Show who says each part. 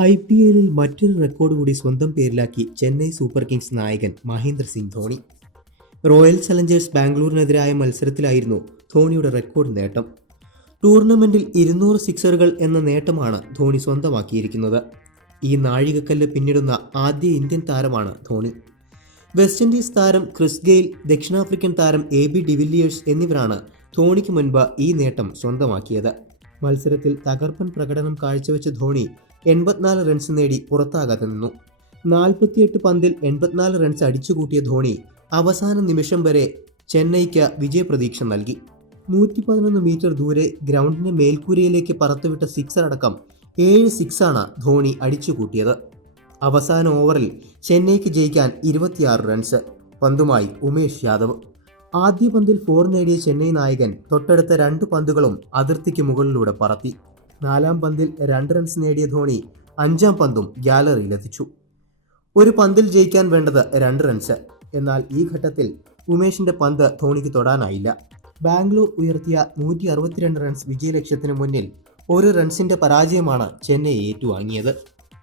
Speaker 1: I P എല്ലിൽ മറ്റൊരു record കൂടി സ്വന്തം പേരിലാക്കി ചെന്നൈ സൂപ്പർ കിങ്സ് നായകൻ മഹേന്ദ്ര സിംഗ് ധോണി. റോയൽ ചലഞ്ചേഴ്സ് ബാംഗ്ലൂരിനെതിരായ മത്സരത്തിലായിരുന്നു ധോണിയുടെ റെക്കോർഡ് നേട്ടം. ടൂർണമെന്റിൽ ഇരുന്നൂറ് സിക്സറുകൾ എന്ന നേട്ടമാണ് ധോണി സ്വന്തമാക്കിയിരിക്കുന്നത്. ഈ നാഴികക്കല്ല് പിന്നിടുന്ന ആദ്യ ഇന്ത്യൻ താരമാണ് ധോണി. വെസ്റ്റ് ഇൻഡീസ് താരം ക്രിസ് ഗെയിൽ ദക്ഷിണാഫ്രിക്കൻ താരം എ ബി ഡിവില്ലിയേഴ്സ് എന്നിവരാണ് ധോണിക്ക് മുൻപ് ഈ നേട്ടം സ്വന്തമാക്കിയത്. മത്സരത്തിൽ തകർപ്പൻ പ്രകടനം കാഴ്ചവെച്ച ധോണി എൺപത്തിനാല് റൺസ് നേടി പുറത്താകാതെ നിന്നു. നാൽപ്പത്തിയെട്ട് പന്തിൽ എൺപത്തിനാല് റൺസ് അടിച്ചുകൂട്ടിയ ധോണി അവസാന നിമിഷം വരെ ചെന്നൈക്ക് വിജയപ്രതീക്ഷ നൽകി. നൂറ്റി പതിനൊന്ന് മീറ്റർ ദൂരെ ഗ്രൗണ്ടിന്റെ മേൽക്കൂരയിലേക്ക് പറത്തുവിട്ട സിക്സർ അടക്കം ഏഴ് സിക്സാണ് ധോണി അടിച്ചുകൂട്ടിയത്. അവസാന ഓവറിൽ ചെന്നൈക്ക് ജയിക്കാൻ ഇരുപത്തിയാറ് റൺസ് പന്തുമായി ഉമേഷ് യാദവ്. ആദ്യ പന്തിൽ ഫോർ നേടിയ ചെന്നൈ നായകൻ തൊട്ടടുത്ത രണ്ട് പന്തുകളും അതിർത്തിക്ക് മുകളിലൂടെ പറത്തി. നാലാം പന്തിൽ രണ്ട് റൺസ് നേടിയ ധോണി അഞ്ചാം പന്തും ഗ്യാലറിയിലെത്തിച്ചു ഒരു പന്തിൽ ജയിക്കാൻ വേണ്ടത് രണ്ട് റൺസ്. എന്നാൽ ഈ ഘട്ടത്തിൽ ഉമേഷിന്റെ പന്ത് ധോണിക്ക് തൊടാനായില്ല. ബാംഗ്ലൂർ ഉയർത്തിയ നൂറ്റി അറുപത്തിരണ്ട് റൺസ് വിജയലക്ഷ്യത്തിന് മുന്നിൽ ഒരു റൺസിന്റെ പരാജയമാണ് ചെന്നൈ ഏറ്റുവാങ്ങിയത്.